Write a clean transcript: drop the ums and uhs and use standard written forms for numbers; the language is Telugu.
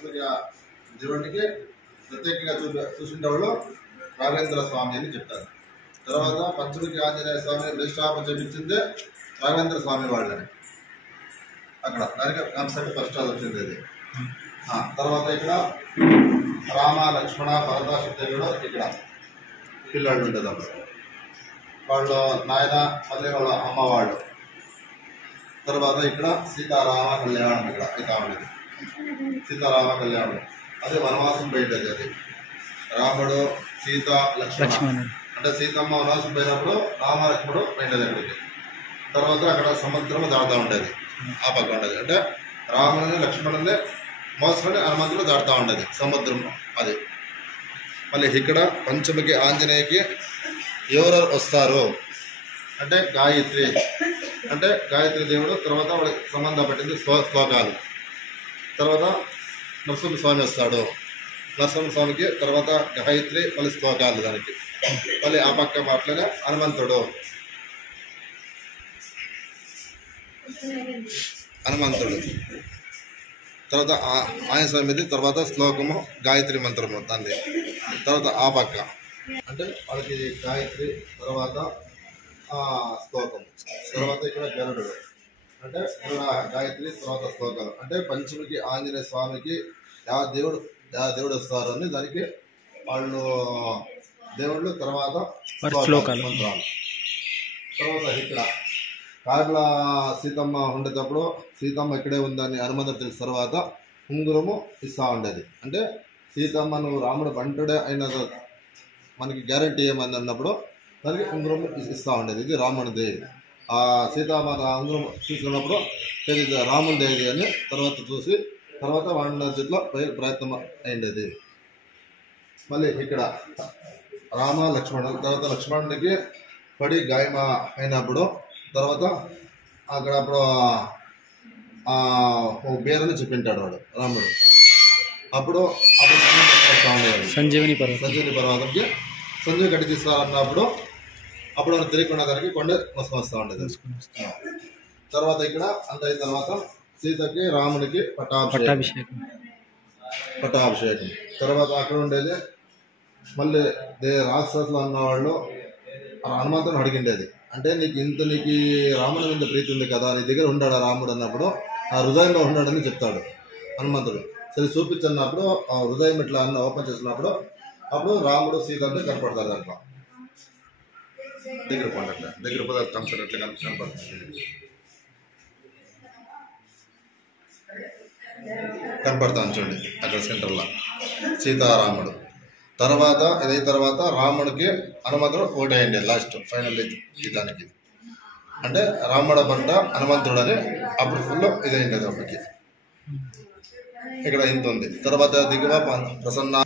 పంచముఖి దేవుడికి ప్రత్యేకంగా చూసిండే వాళ్ళు రాఘవేంద్ర స్వామి అని చెప్తారు. తర్వాత పంచముఖి ఆంజనేయ స్వామిని ప్రతిష్టాపన చేపించింది రాఘవేంద్ర స్వామి వాళ్ళని. అక్కడ దానికి కాన్సెప్ట్ ఫస్ట్ అది వచ్చింది అది. తర్వాత ఇక్కడ రామ లక్ష్మణ భరత శత్రుఘ్నుడు ఇక్కడ పిల్లలు ఉంటుంది. అప్పుడు వాళ్ళు నాయన మళ్ళీ వాళ్ళ అమ్మవాళ్ళు. తర్వాత ఇక్కడ సీతారామ కళ్యాణం ఇక్కడ అవుతామనేది సీతారామ కళ్యాణం. అదే వనవాసం పోయింది అది. రాముడు సీత లక్ష్మణ అంటే సీతమ్మ వనవాసం పోయినప్పుడు రామ లక్ష్మణుడు పోయింది అక్కడికి. తర్వాత అక్కడ సముద్రం దాడుతూ ఉండేది, ఆ పక్క ఉండేది. అంటే రాముని లక్ష్మణుని మోసుకొని హనుమంతుడు దాడుతూ ఉండేది సముద్రం అది. మళ్ళీ ఇక్కడ పంచముఖి ఆంజనేయకి ఎవరెవరు వస్తారు అంటే గాయత్రి అంటే గాయత్రి దేవుడు. తర్వాత వాడికి సంబంధం పట్టింది శ్లోకాలు. తర్వాత నరసింహస్వామి వస్తాడు. నరసింహస్వామికి తర్వాత గాయత్రి మళ్ళీ శ్లోకాలు దానికి. మళ్ళీ ఆ పక్క మాటలోనే హనుమంతుడు తర్వాత ఆయన స్వామిది. తర్వాత శ్లోకము గాయత్రి మంత్రము దాన్ని. తర్వాత ఆ పక్క అంటే వాళ్ళకి గాయత్రి తర్వాత శ్లోకం. తర్వాత ఇక్కడ గరుడు అంటే గాయత్రి తర్వాత శ్లోకాలు. అంటే పంచముఖి ఆంజనేయ స్వామికి దేవుడు వస్తారు అని దానికి వాళ్ళు దేవుళ్ళు. తర్వాత శ్లోకాలు మంత్రాలు. తర్వాత ఇక్కడ కారుల సీతమ్మ ఉండేటప్పుడు సీతమ్మ ఇక్కడే ఉందని హనుమంతుడు తెలిసిన తర్వాత ఉంగురము ఇస్తూ ఉండేది. అంటే సీతమ్మ నువ్వు రాముడు బంటుడే అయిన మనకి గ్యారంటీ ఏమని అన్నప్పుడు దానికి ఉంగురం ఇస్తూ ఉండేది. ఇది రాముడిది. ఆ సీతమ్మ ఉంగురం చూసుకున్నప్పుడు ఇది రాముడిది అని తర్వాత చూసి తర్వాత వాడిన చెట్లో ప్రయత్నం అయిండేది. మళ్ళీ ఇక్కడ రామ లక్ష్మణుడు. తర్వాత లక్ష్మణుడికి పడి గాయం అయినప్పుడు తర్వాత అక్కడ అప్పుడు బేరని చెప్పింటాడు వాడు రాముడు. అప్పుడు సంజీవని పర్వతంకి సంజీవి గడ్డి తీసుకురాన్నప్పుడు అప్పుడు వాళ్ళు తిరిగికున్న దానికి కొండ వస్తూ ఉండేది. తర్వాత ఇక్కడ అంత అయిన తర్వాత సీతకి రాముడికి పట్టాభిషేకం. తర్వాత అక్కడ ఉండేది మళ్ళీ రాక్షసులు అన్నవాళ్ళు హనుమంతుని అడిగిండేది. అంటే నీకు రాముని మీద ప్రీతి ఉంది కదా, నీ దగ్గర ఉన్నాడా రాముడు అన్నప్పుడు ఆ హృదయంలో ఉన్నాడని చెప్తాడు హనుమంతుడు. సరే చూపించన్నప్పుడు ఆ హృదయం ఇట్లా అన్న ఓపెన్ చేసినప్పుడు అప్పుడు రాముడు సీత అంటే కనపడతారు. దాంట్లో దగ్గర పండట్లే దగ్గర పోతే కనపడట్లే కనపడతాను చూడండి అక్కడ సెంటర్లో సీతారాముడు. తర్వాత ఇదైన తర్వాత రాముడికి హనుమంతుడు ఓటేయండి లాస్ట్ ఫైనల్ దానికి. అంటే రాముడ బంట హనుమంతుడు అని అప్పుడు ఫుల్ ఇదైంది అది అప్పటికి. ఇక్కడ ఇంత ఉంది. తర్వాత దిగువ ప్రసన్న